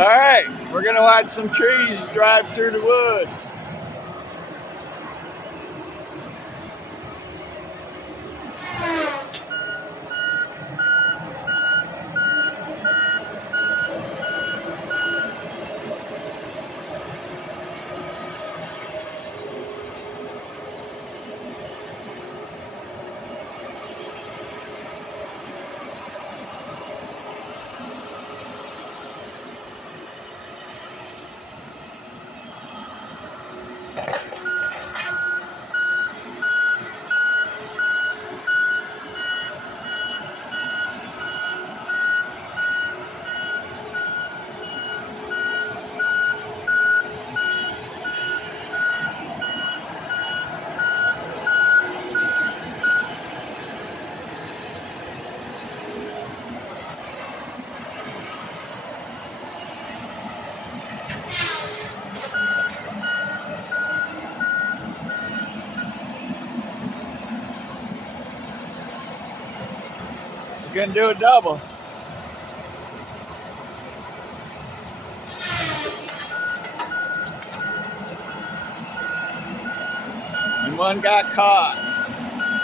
Alright, we're gonna watch some trees drive through the woods. We're gonna do a double. And one got caught.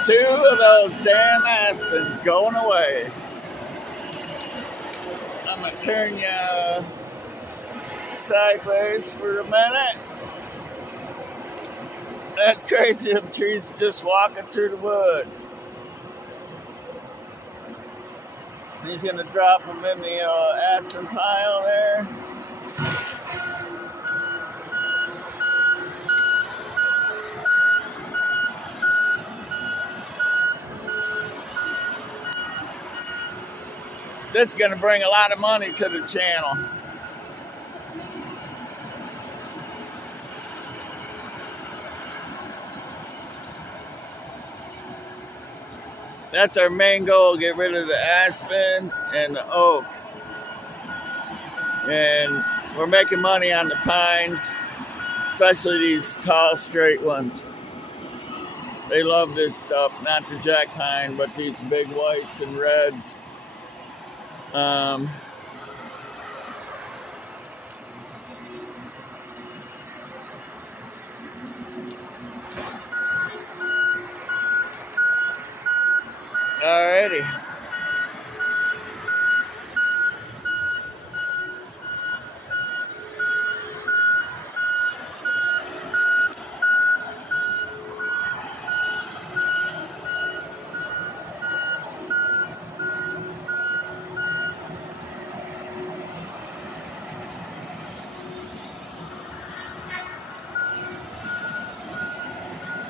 Two of those damn aspens going away. I'm gonna turn you sideways for a minute. That's crazy, them trees just walking through the woods. He's gonna drop them in the aspen pile there. This is gonna bring a lot of money to the channel. That's our main goal, get rid of the aspen and the oak. And we're making money on the pines, especially these tall, straight ones. They love this stuff, not the jack pine, but these big whites and reds. Alrighty.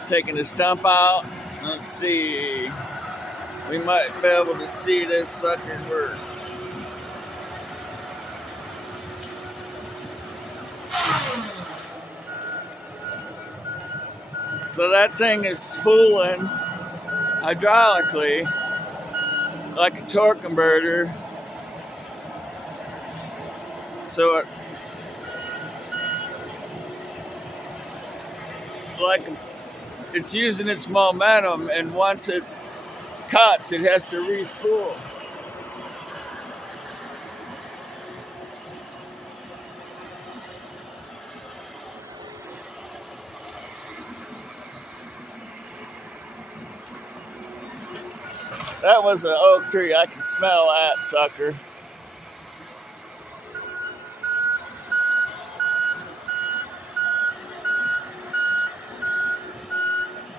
Taking the stump out. Let's see. We might be able to see this sucker work. So that thing is spooling hydraulically like a torque converter. So it's using its momentum, and once it cuts, it has to re-spool. That was an oak tree. I can smell that sucker.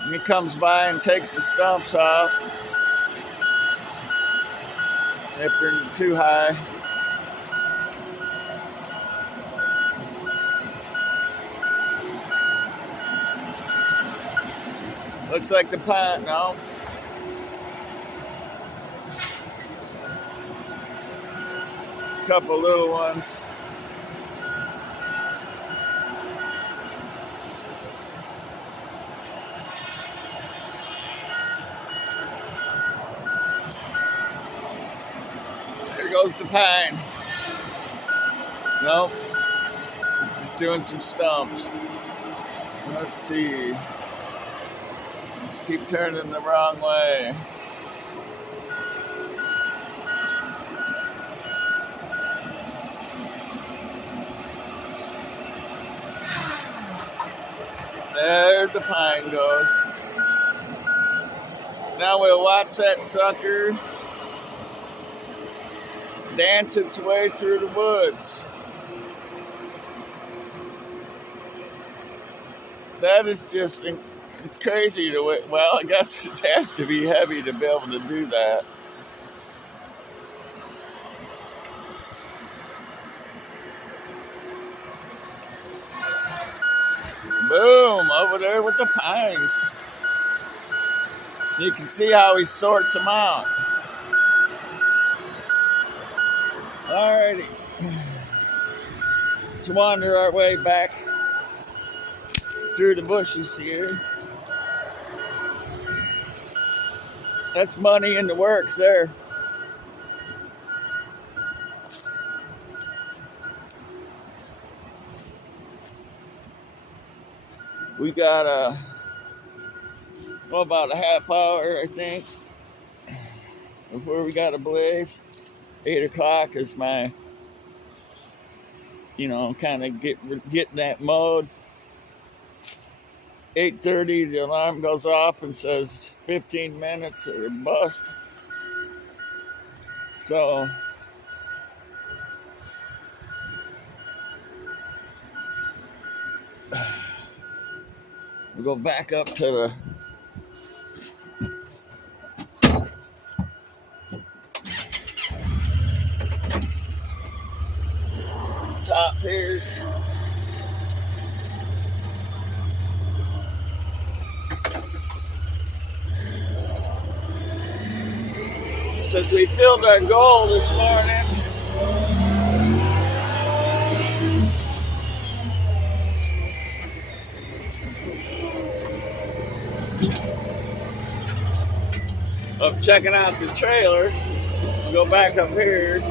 And he comes by and takes the stumps off if they're too high. Looks like the pine now. Couple little ones. There goes the pine. Nope. Just doing some stumps. Let's see. Keep turning the wrong way. there the pine goes. Now we'll watch that sucker dance its way through the woods. That is just, it's crazy the way, well, I guess it has to be heavy to be able to do that. Boom, over there with the pines. You can see how he sorts them out. Alrighty. Let's wander our way back through the bushes here. That's money in the works there. We got about a half hour, I think, before we got a blaze. 8 o'clock is my, kind of getting that mode. 8:30, the alarm goes off and says 15 minutes or bust. So we go back up to the top here. Since we filled our goal this morning, of checking out the trailer, go back up here.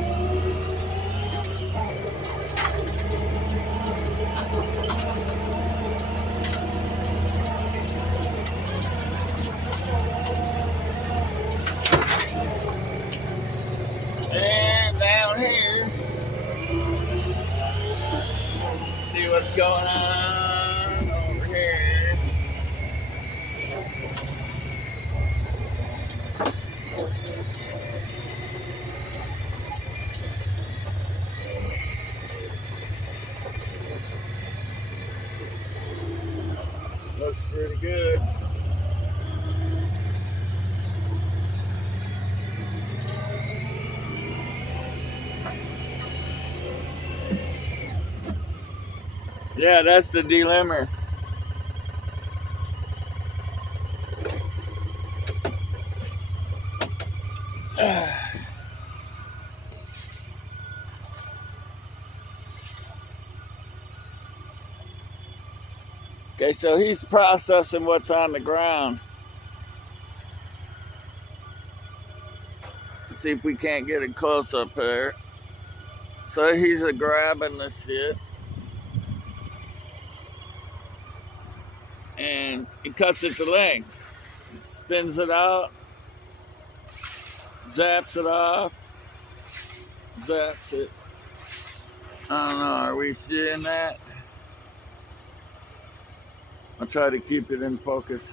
And down here, see what's going on over here. Looks pretty good. Yeah, that's the delimber. Okay, so he's processing what's on the ground. Let's see if we can't get it close up there. So he's grabbing the shit. And he cuts it to length. He spins it out, zaps it off, zaps it. I don't know, are we seeing that? I'll try to keep it in focus.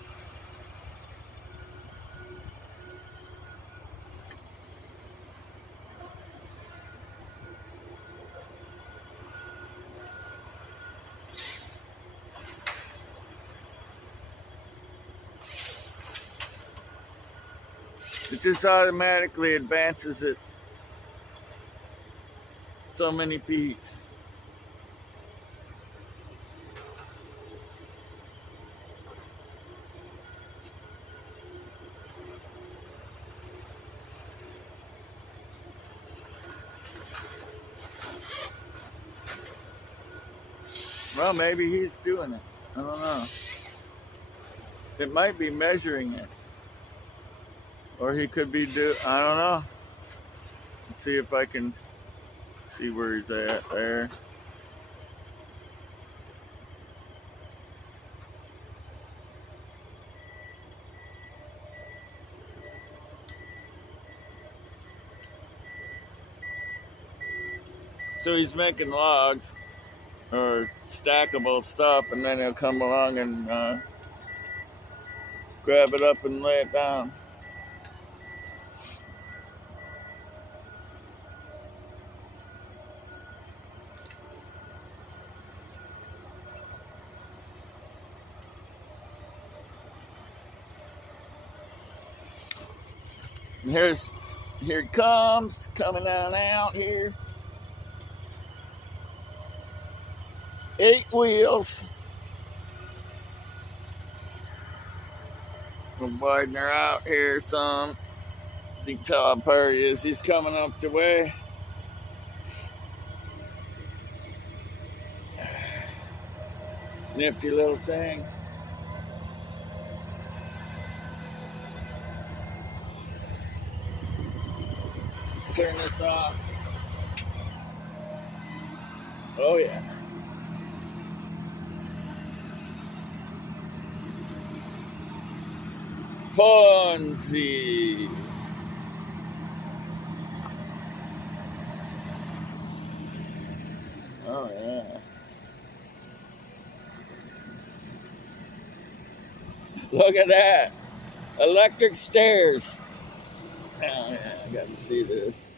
It just automatically advances it so many feet. Well, maybe he's doing it. I don't know. It might be measuring it. Or he could be I don't know. Let's see if I can see where he's at there. So he's making logs or stackable stuff, and then he'll come along and grab it up and lay it down. And here it comes, coming on out here. 8 wheels. I'm widening her out here some. You can tell how far he is. He's coming up the way. Nifty little thing. Turn this off. Oh yeah. Ponzi. Oh yeah. Look at that. Electric stairs. Oh yeah, I got to see this.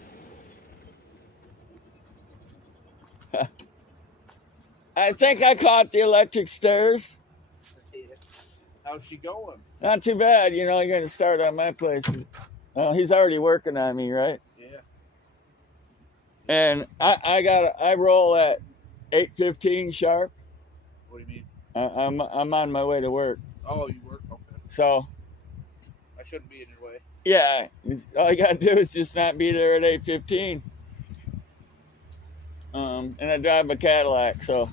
I think I caught the electric stairs. How's she going? Not too bad, you know. You're gonna start on my place. Well, he's already working on me, right? Yeah. And I roll at 8:15 sharp. What do you mean? I'm on my way to work. Oh, you work? Okay. So I shouldn't be in your way. yeah, all you gotta do is just not be there at 8:15. And I drive a Cadillac, so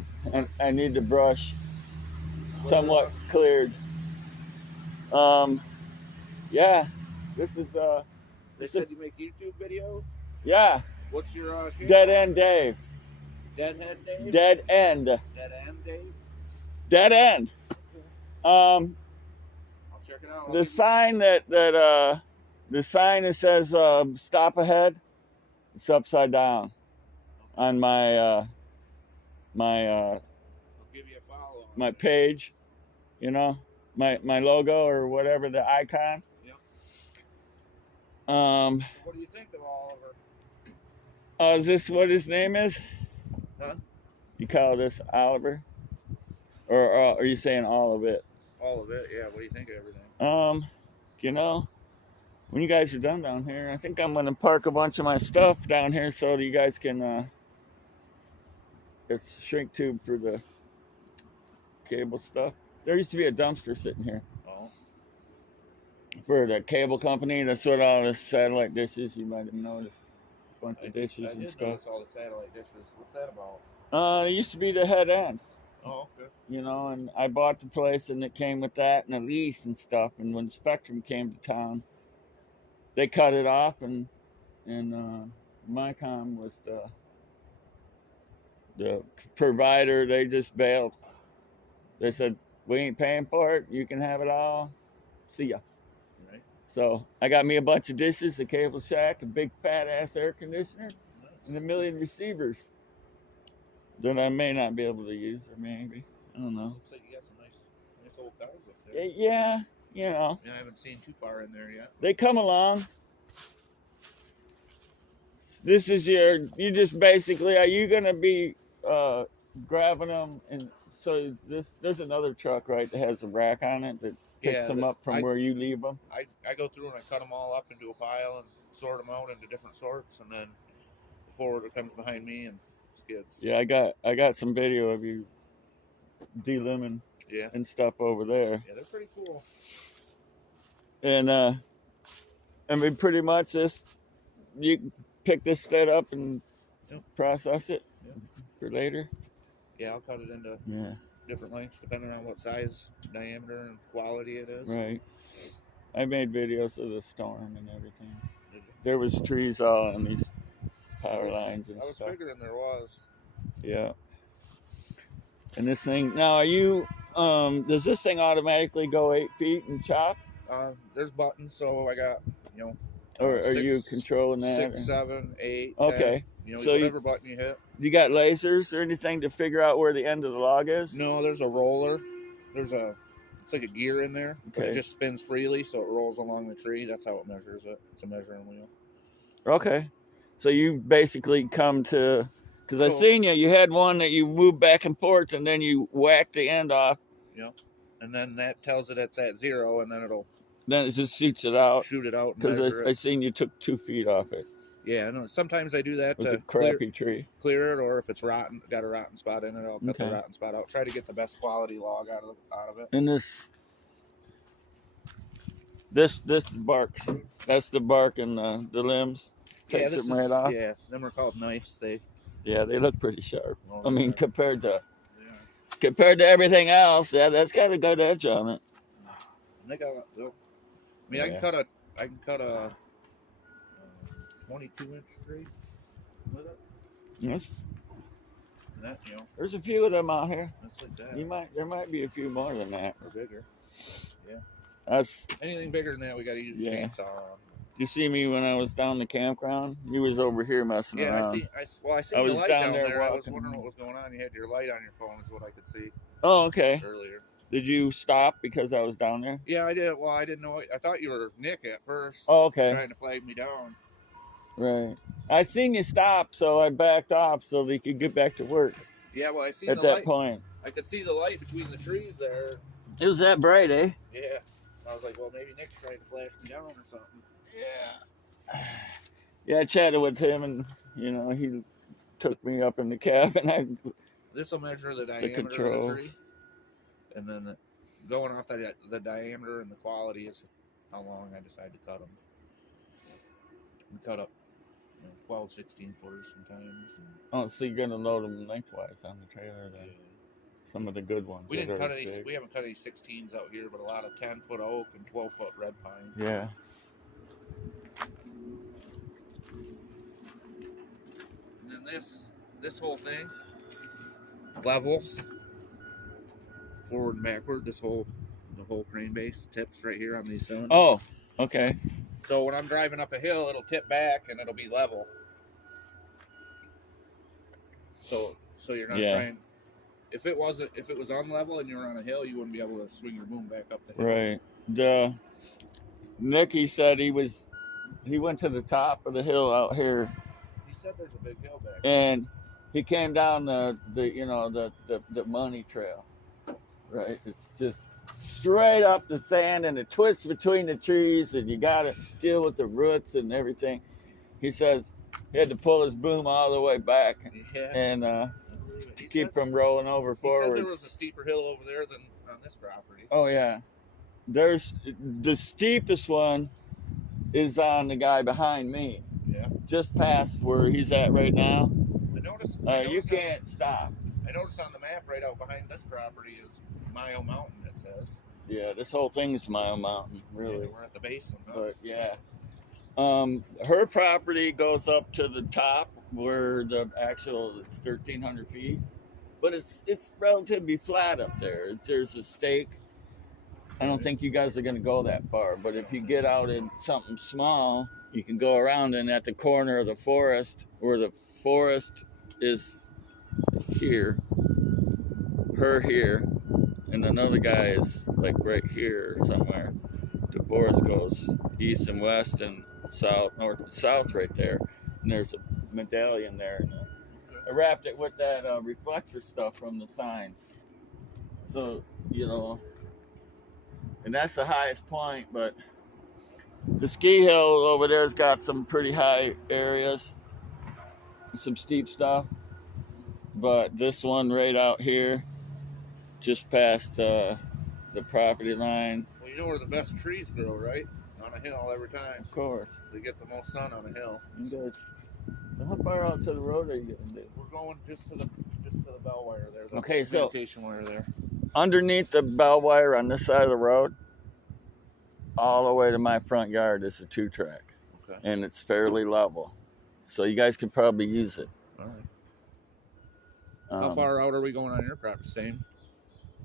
I need the brush somewhat cleared. Yeah, this is They said you make YouTube videos. yeah. What's your channel? Dead End Dave. Deadhead Dave. Dead End. Dead End Dave. Dead End. I'll check it out. The sign the sign that says stop ahead, it's upside down on my I'll give you a follow. my page, you know, my logo or whatever, the icon. Yep. What do you think of Oliver? Is this what his name is? Huh? You call this Oliver? Or are you saying all of it? All of it, yeah. What do you think of everything? You know, when you guys are done down here, I think I'm gonna park a bunch of my stuff down here so that you guys can it's shrink tube for the cable stuff. There used to be a dumpster sitting here. Oh. For the cable company. That's what all the satellite dishes, you might have noticed. A bunch of dishes and stuff. Notice all the satellite dishes. What's that about? It used to be the head end. Oh, okay. You know, and I bought the place and it came with that and a lease and stuff. And when Spectrum came to town, they cut it off and Mycom was the provider. They just bailed. They said, we ain't paying for it. You can have it all. See ya. Right. So I got me a bunch of dishes, a cable shack, a big fat ass air conditioner, Nice. and 1 million receivers that I may not be able to use, or maybe. I don't know. Looks like you got some nice old cars up there. Yeah, you know. Yeah, I haven't seen too far in there yet. They come along. This is you just basically, are you going to be grabbing them? And so there's another truck, right, that has a rack on it that picks them up from where you leave them? I go through and I cut them all up into a pile and sort them out into different sorts, and then the forwarder comes behind me and skids. Yeah, I got some video of you de-limbing and stuff over there. Yeah, they're pretty cool. And I mean, pretty much just you pick this stud up and process it for later. Yeah, I'll cut it into different lengths depending on what size, diameter, and quality it is. Right. I made videos of the storm and everything. Did you? There was trees all on these power lines and I was stuff. figuring there was. Yeah. And this thing, now are you, does this thing automatically go 8 feet and chop? There's buttons, so I got, Or are you controlling that? 6, 7, 8, okay. 10, So whatever button you hit. You got lasers or anything to figure out where the end of the log is? No, there's a roller. There's a It's like a gear in there, but it Okay. just spins freely, so it rolls along the tree. That's how it measures it. It's a measuring wheel. Okay. So you basically come to, because I So, seen you had one that you moved back and forth and then you whack the end off. and then that tells it it's at 0, and then it'll Then it just shoots it out. shoot it out and Because measure I it. seen you took 2 feet off it. Yeah, no. Sometimes I do that It was to a crappy tree. clear it, or if it's rotten, got a rotten spot in it, I'll cut Okay. the rotten spot out. Try to get the best quality log out of it. And this bark, that's the bark and the limbs. Takes them right off. Yeah, them are called knives. They look pretty sharp. Oh, I mean, yeah. compared to Yeah. everything else, yeah, that's got a good edge on it. They got. I mean, Yeah. I can cut a 22-inch tree with it. Yes. And that, There's a few of them out here. that's like that. There might be a few more than that. Or bigger. That's Anything bigger than that, we got to use a Yeah. chainsaw on. you see me when I was down the campground. You was over here messing Yeah, around. I seen I the was light down down there there. I was walking. wondering what was going on. You had your light on your phone, is what I could see Oh, okay. earlier. Did you stop because I was down there? Yeah, I did. Well, I didn't know. I thought you were Nick at first, Oh, okay. trying to flag me down. Right. I seen you stop, so I backed off so they could get back to work Yeah, well, I seen at the that light. point. I could see the light between the trees there. It was that bright, eh? Yeah. I was like, well, maybe Nick's trying to flash me down or something. Yeah. Yeah, I chatted with him, and he took me up in the cab, and I This will measure the diameter of controls. the tree, and then going off the diameter and the quality is how long I decide to cut them. We cut up 12, 16 footers sometimes. oh, so you're gonna load them lengthwise on the trailer then? Some of the good ones. We that didn't are cut any. big. We haven't cut any 16s out here, but a lot of 10-foot oak and 12-foot red pine. Yeah. And then this whole thing levels forward and backward. The whole crane base tips right here on these cylinders. Oh, okay. So when I'm driving up a hill, it'll tip back and it'll be level. So you're not Yeah. trying. If it was unlevel and you were on a hill, you wouldn't be able to swing your boom back up the hill. Right. Nicky said he went to the top of the hill out here, He said there's a big hill back. and he came down the money trail. Right. It's just straight up the sand, and it twists between the trees, and you got to deal with the roots and everything. He says he had to pull his boom all the way back Yeah. and He keep said, from rolling over he said forward. there was a steeper hill over there than on this property. Oh yeah, there's the steepest one is on the guy behind me, Yeah. just past where he's at right now. I noticed. You can't stop. I noticed on the map right out behind this property is Mile Mountain. It says. Yeah, this whole thing is Mile Mountain, really. We're at the basin. Huh? But yeah, her property goes up to the top where the actual it's 1,300 feet, but it's relatively flat up there. There's a stake. I don't think you guys are going to go that far, but if you get out in something small, you can go around, and at the corner of the forest, where the forest is here, her here, and another guy is like right here somewhere. The forest goes east and west and south, north and south right there, and there's a medallion there. And I wrapped it with that reflector stuff from the signs, so and that's the highest point. But the ski hill over there's got some pretty high areas, some steep stuff. But this one right out here, just past the property line. Well, you know where the best trees grow, right? On a hill every time. Of course. They get the most sun on a hill. You guys, so how far out to the road are you going to do? We're going just to the bell wire there. The Okay, so communication wire there. underneath the bell wire on this side of the road, all the way to my front yard is a 2-track. Okay. And it's fairly level. So you guys could probably use it. All right. How far out are we going on your property? Same?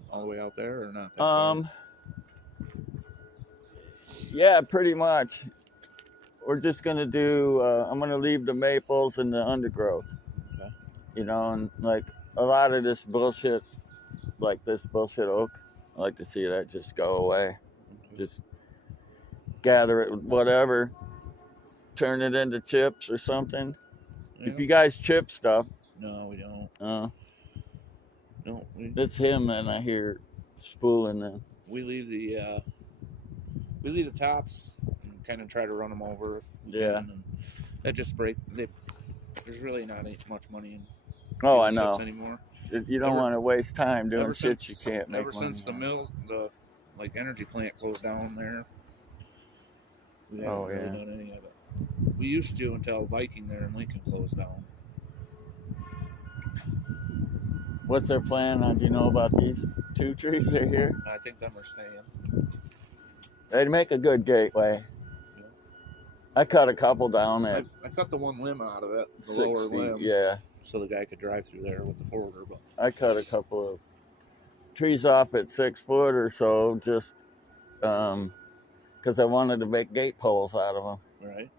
All the way out there or not that far? Yeah, pretty much. We're just going to do, I'm going to leave the maples and the undergrowth. Okay. And like a lot of this bullshit, like this bullshit oak, I like to see that just go away. Okay. Just gather it, whatever, turn it into chips or something. Yeah. If you guys chip stuff, No, we don't. uh, No, it's him and I hear spooling them. we leave the tops and kind of try to run them over. Yeah. And that just there's really not much money in Oh, I chips know. anymore. You don't want to waste time doing shit you can't make Ever money since the on. mill, the energy plant closed down there, we haven't Oh, really yeah. done any of it. We used to until Viking there in Lincoln closed down. What's their plan? Do you know about these 2 trees right here? I think them are staying. They'd make a good gateway. Yeah. I cut a couple down I at cut the one limb out of it, the 6 lower feet. limb, Yeah. so the guy could drive through there with the forwarder. But I cut a couple of trees off at 6 foot or so, just because I wanted to make gate poles out of them. right,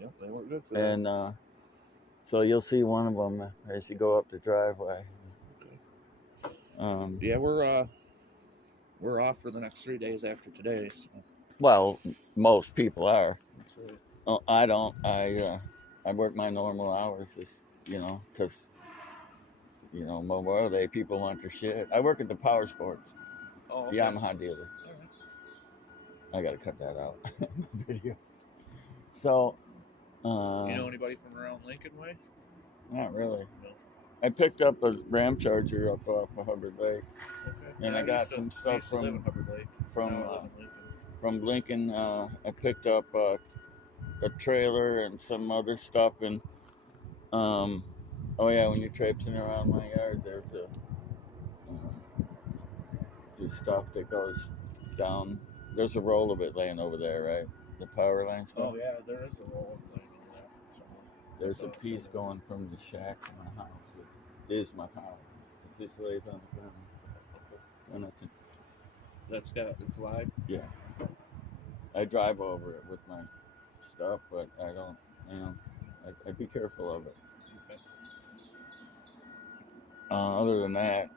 yeah, they weren't good for that. And so you'll see one of them as you go up the driveway. Okay. Yeah, we're off for the next 3 days after today. So. Well, most people are. That's right. Oh, I don't. I work my normal hours, because Memorial Day people want their shit. I work at the Power Sports, Oh, the okay. Yamaha dealer. All right. I gotta cut that out in the video. So, You know anybody from around Lincoln Way? not really. No. I picked up a Ram Charger up off of Hubbard Lake, Okay. and Yeah, I got used to- some I stuff used to live in from Hubbard Lake. from Now I live in Lincoln. Lincoln. I picked up a trailer and some other stuff, and oh yeah, when you're traipsing around my yard, there's stuff that goes down. There's a roll of it laying over there, right? The power line stuff. Oh yeah, there is a roll of thing over there somewhere. There's So- a piece going from the shack to my house. It is my house. It just lays on the ground. And It's live. yeah. I drive over it with my stuff, but I don't, I be careful of it. Okay. Other than that,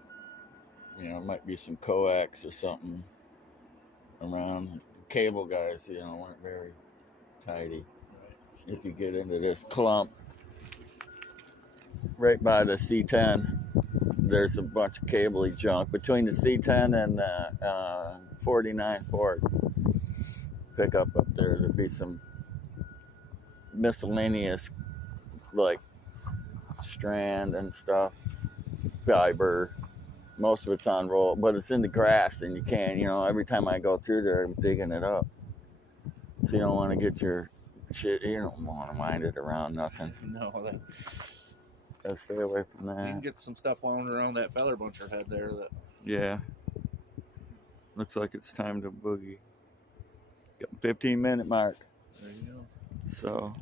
might be some coax or something around. The cable guys, weren't very tidy. Right. If you get into this clump right by the C10, there's a bunch of cable junk between the C10 and 49 Ford pickup up there. There'd be some miscellaneous like strand and stuff, fiber. Most of it's on roll, but it's in the grass, and you can't. Every time I go through there, I'm digging it up. So you don't want to get your shit. You don't want to mind it around nothing. No, Gotta stay away from you can that. get some stuff wound around that feather buncher head there. That Yeah. Looks like it's time to boogie. Got 15-minute mark. there you go. So